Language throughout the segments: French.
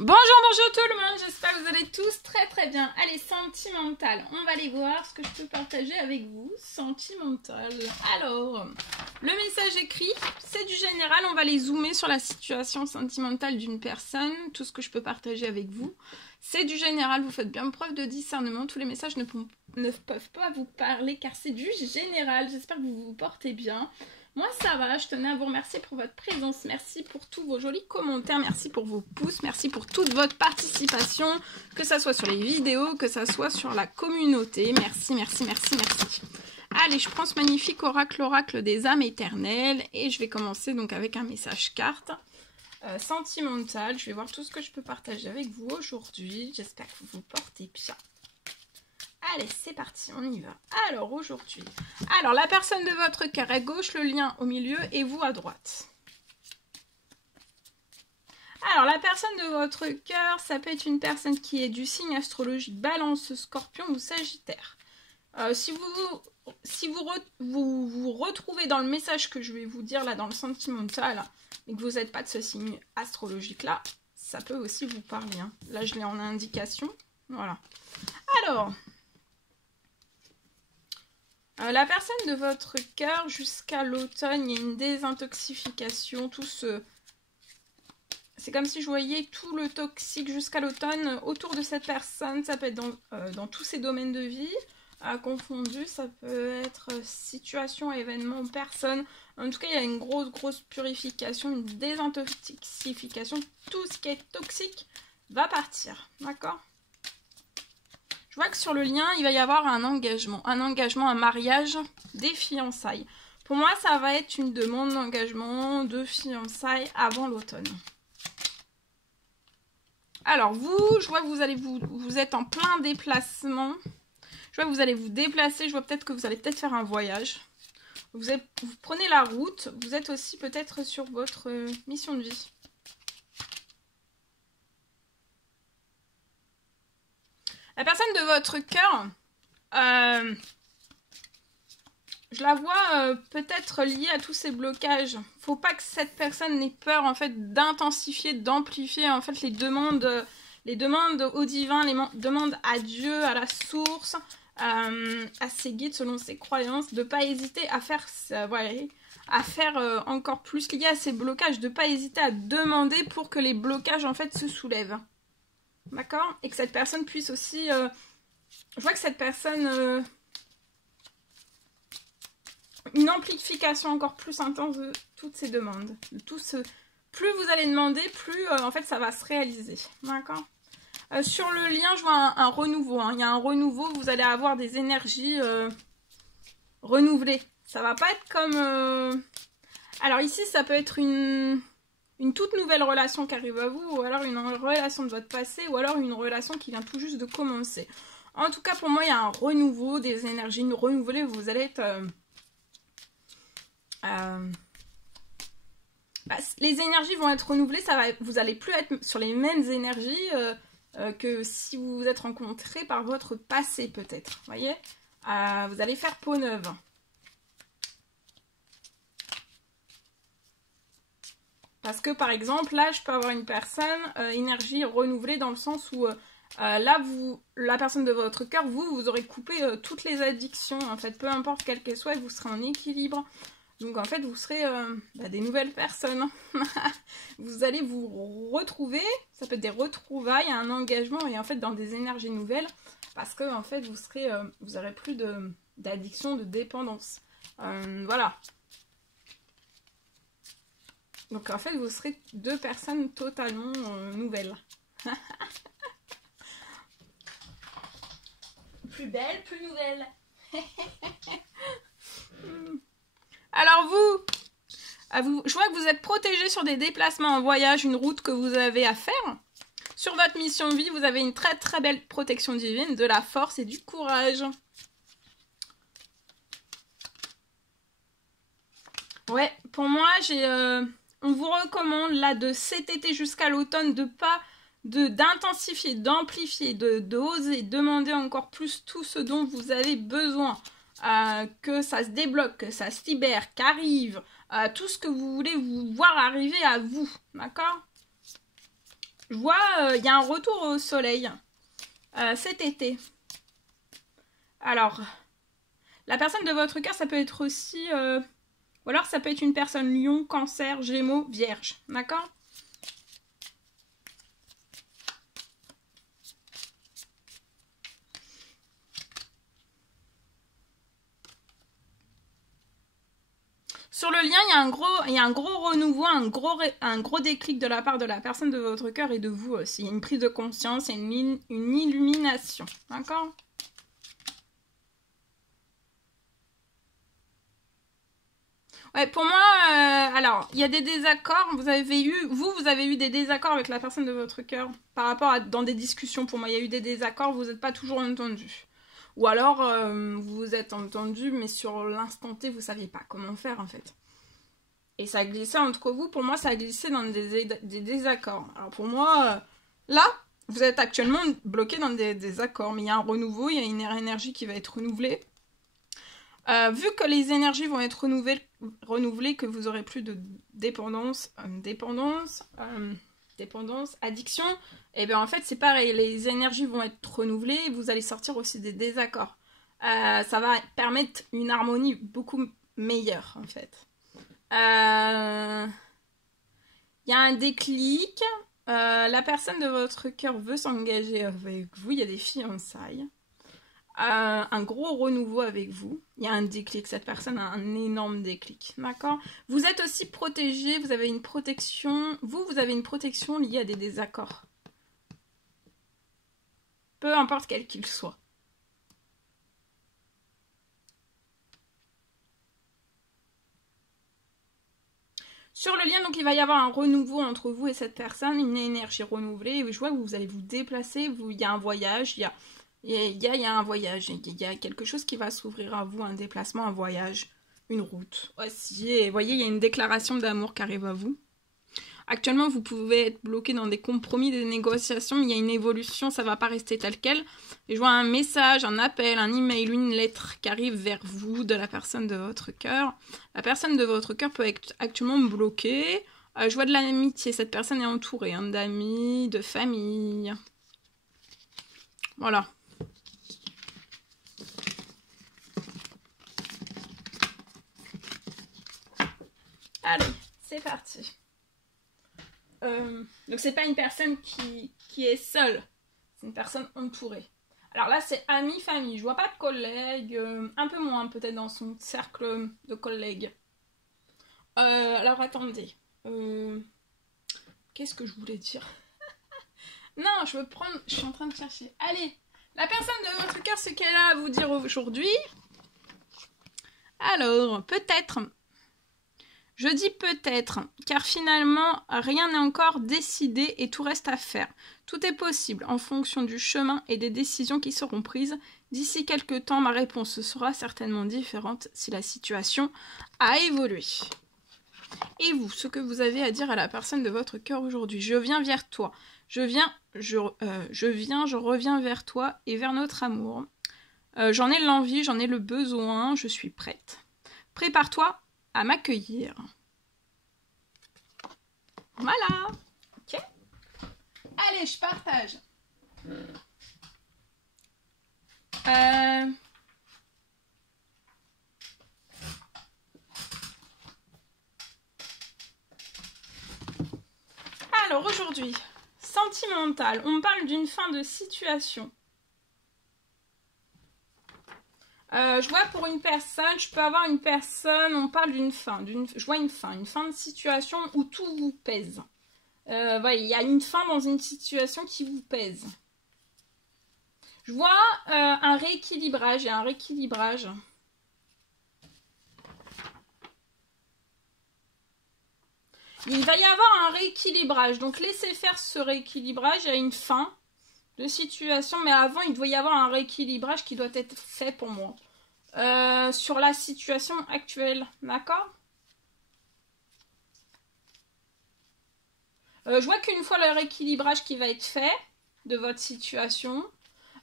Bonjour tout le monde, j'espère que vous allez tous très bien. Allez, sentimental, on va aller voir ce que je peux partager avec vous. Sentimental. Alors, le message écrit, c'est du général, on va aller zoomer sur la situation sentimentale d'une personne. Tout ce que je peux partager avec vous, c'est du général, vous faites bien preuve de discernement. Tous les messages ne peuvent pas vous parler car c'est du général. J'espère que vous vous portez bien. Moi ça va, je tenais à vous remercier pour votre présence, merci pour tous vos jolis commentaires, merci pour vos pouces, merci pour toute votre participation, que ça soit sur les vidéos, que ça soit sur la communauté, merci. Allez, je prends ce magnifique oracle des âmes éternelles et je vais commencer donc avec un message carte sentimental. Je vais voir tout ce que je peux partager avec vous aujourd'hui, j'espère que vous vous portez bien. Allez, c'est parti, on y va. Alors, aujourd'hui, la personne de votre cœur à gauche, le lien au milieu et vous à droite. Alors, la personne de votre cœur, ça peut être une personne qui est du signe astrologique Balance, Scorpion ou Sagittaire. Si vous vous retrouvez dans le message que je vais vous dire là dans le sentimental et que vous n'êtes pas de ce signe astrologique là, ça peut aussi vous parler. Hein. Là, je l'ai en indication. Voilà. Alors... la personne de votre cœur, jusqu'à l'automne, il y a une désintoxification, c'est comme si je voyais tout le toxique jusqu'à l'automne autour de cette personne. Ça peut être dans tous ces domaines de vie, confondus, ça peut être situation, événement, personne. En tout cas, il y a une grosse purification, une désintoxification. Tout ce qui est toxique va partir, d'accord ? Je vois que sur le lien, il va y avoir un engagement, un mariage, des fiançailles. Pour moi, ça va être une demande d'engagement, de fiançailles avant l'automne. Alors vous, je vois que vous êtes en plein déplacement. Je vois que vous allez vous déplacer, je vois peut-être que vous allez faire un voyage. Vous prenez la route, vous êtes aussi peut-être sur votre mission de vie. La personne de votre cœur, je la vois peut-être liée à tous ces blocages. Faut pas que cette personne n'ait peur en fait d'intensifier, d'amplifier en fait les demandes au divin, les demandes à Dieu, à la source, à ses guides selon ses croyances, de pas hésiter à faire encore plus lié à ces blocages, de pas hésiter à demander pour que les blocages en fait se soulèvent. D'accord? Et que cette personne puisse aussi... je vois que cette personne... une amplification encore plus intense de toutes ces demandes. Plus vous allez demander, plus en fait ça va se réaliser. D'accord? Sur le lien, je vois un renouveau. Hein. Il y a un renouveau, vous allez avoir des énergies renouvelées. Ça va pas être comme... Alors ici, ça peut être une toute nouvelle relation qui arrive à vous, ou alors une relation de votre passé, ou alors une relation qui vient tout juste de commencer. En tout cas, pour moi, il y a un renouveau, des énergies renouvelées, vous allez être... les énergies vont être renouvelées, vous n'allez plus être sur les mêmes énergies que si vous vous êtes rencontrés par votre passé, peut-être. Vous voyez, vous allez faire peau neuve. Parce que par exemple, là, je peux avoir une personne, énergie renouvelée dans le sens où là, la personne de votre cœur, vous aurez coupé toutes les addictions, en fait, peu importe quelle qu'elle soit, vous serez en équilibre. Donc en fait, vous serez des nouvelles personnes. Vous allez vous retrouver, ça peut être des retrouvailles, un engagement, et en fait dans des énergies nouvelles, parce que en fait, vous n'aurez plus d'addiction, de dépendance. Voilà. Donc en fait, vous serez deux personnes totalement nouvelles. Plus belle, plus nouvelle. Alors je vois que vous êtes protégé sur des déplacements en voyage, une route que vous avez à faire. Sur votre mission de vie, vous avez une très belle protection divine, de la force et du courage. Ouais, pour moi, on vous recommande là de cet été jusqu'à l'automne d'intensifier, d'amplifier, d'oser demander encore plus tout ce dont vous avez besoin. Que ça se débloque, que ça se libère, qu'arrive tout ce que vous voulez vous voir arriver à vous. D'accord? Je vois, il y a un retour au soleil cet été. Alors, la personne de votre cœur, ça peut être aussi... ou alors, ça peut être une personne lion, cancer, gémeaux, vierge. D'accord? Sur le lien, il y a un gros renouveau, un gros déclic de la part de la personne de votre cœur et de vous aussi. Il y a une prise de conscience et une illumination. D'accord? Ouais, pour moi, alors, il y a des désaccords. Vous avez eu des désaccords avec la personne de votre cœur par rapport à dans des discussions. Pour moi, il y a eu des désaccords, vous n'êtes pas toujours entendu. Ou alors, vous vous êtes entendu, mais sur l'instant T, vous ne saviez pas comment faire, en fait. Et ça glissait entre vous. Pour moi, ça a glissé dans des désaccords. Alors, pour moi, là, vous êtes actuellement bloqué dans des désaccords. Mais il y a un renouveau, il y a une énergie qui va être renouvelée. Vu que les énergies vont être renouvelées, que vous aurez plus de dépendance, addiction, et bien en fait c'est pareil, les énergies vont être renouvelées et vous allez sortir aussi des désaccords. Ça va permettre une harmonie beaucoup meilleure en fait. Il y a un déclic, la personne de votre cœur veut s'engager avec vous, il y a des fiançailles. Un gros renouveau avec vous. Il y a un déclic, cette personne a un énorme déclic, d'accord? Vous êtes aussi protégé, vous avez une protection, vous avez une protection liée à des désaccords. Peu importe quel qu'il soit. Sur le lien, donc il va y avoir un renouveau entre vous et cette personne, une énergie renouvelée. Je vois que vous allez vous déplacer, il y a un voyage, il y a un voyage, il y a quelque chose qui va s'ouvrir à vous, un déplacement, un voyage, une route. Aussi, et vous voyez, il y a une déclaration d'amour qui arrive à vous. Actuellement, vous pouvez être bloqué dans des compromis, des négociations, mais il y a une évolution, ça ne va pas rester tel quel. Et je vois un message, un appel, un email, une lettre qui arrive vers vous de la personne de votre cœur. La personne de votre cœur peut être actuellement bloquée. Je vois de l'amitié, cette personne est entourée d'amis, de famille. Voilà. Allez, c'est parti. Donc c'est pas une personne qui est seule, c'est une personne entourée. Alors là c'est amis, famille, je vois pas de collègues, un peu moins peut-être dans son cercle de collègues. Alors attendez, qu'est-ce que je voulais dire? Non, je suis en train de chercher. Allez, la personne de votre cœur, ce qu'elle a à vous dire aujourd'hui. Alors, peut-être... Je dis peut-être, car finalement, rien n'est encore décidé et tout reste à faire. Tout est possible en fonction du chemin et des décisions qui seront prises. D'ici quelques temps, ma réponse sera certainement différente si la situation a évolué. Et vous, ce que vous avez à dire à la personne de votre cœur aujourd'hui? Je viens vers toi. Je reviens vers toi et vers notre amour. J'en ai l'envie, j'en ai le besoin, je suis prête. Prépare-toi à m'accueillir. Voilà. Ok. Allez, je partage. Alors aujourd'hui, sentimental, on parle d'une fin de situation. Je vois pour une personne, je peux avoir une personne, on parle d'une fin, je vois une fin de situation où tout vous pèse. Voilà, il y a une fin dans une situation qui vous pèse. Je vois un rééquilibrage, Il va y avoir un rééquilibrage, donc laissez faire ce rééquilibrage, il y a une fin de situation, mais avant il doit y avoir un rééquilibrage qui doit être fait pour moi. Sur la situation actuelle, d'accord? Je vois qu'une fois le rééquilibrage qui va être fait de votre situation,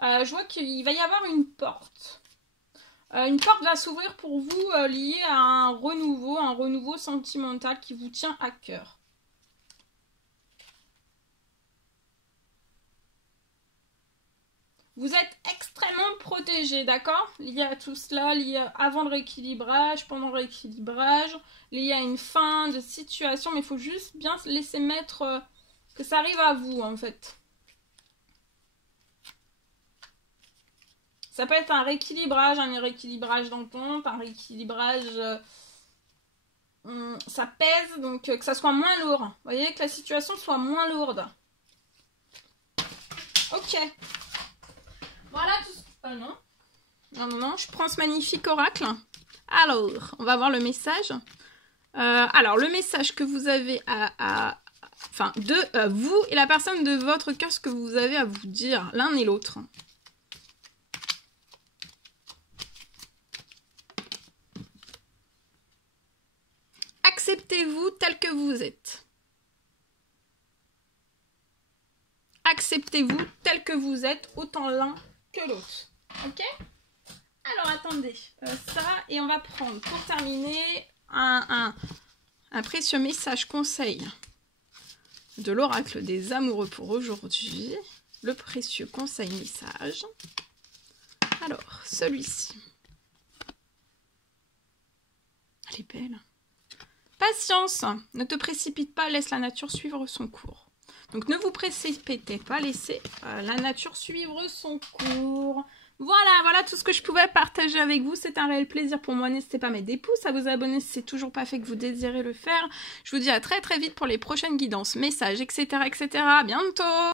je vois qu'il va y avoir une porte. Une porte va s'ouvrir pour vous liée à un renouveau sentimental qui vous tient à cœur. Vous êtes extrêmement protégé, d'accord? Lié à tout cela, lié avant le rééquilibrage, pendant le rééquilibrage, lié à une fin de situation, mais il faut juste bien se laisser mettre que ça arrive à vous, en fait. Ça peut être un rééquilibrage d'entente, un rééquilibrage... ça pèse, donc que ça soit moins lourd. Vous voyez, que la situation soit moins lourde. Ok. Voilà tout ce... non. Non, je prends ce magnifique oracle. Alors, on va voir le message. Alors, le message que vous avez enfin, de vous et la personne de votre cœur, ce que vous avez à vous dire, l'un et l'autre. Acceptez-vous tel que vous êtes. Acceptez-vous tel que vous êtes, autant l'un que l'autre. Ok? Alors, attendez. Ça, et on va prendre, pour terminer, un précieux message conseil de l'oracle des amoureux pour aujourd'hui. Le précieux conseil message. Alors, celui-ci. Elle est belle. Patience, ne te précipite pas, laisse la nature suivre son cours. Donc ne vous précipitez pas, laissez la nature suivre son cours. Voilà tout ce que je pouvais partager avec vous. C'est un réel plaisir pour moi. N'hésitez pas à mettre des pouces, à vous abonner si c'est toujours pas fait que vous désirez le faire. Je vous dis à très vite pour les prochaines guidances, messages, etc. À bientôt!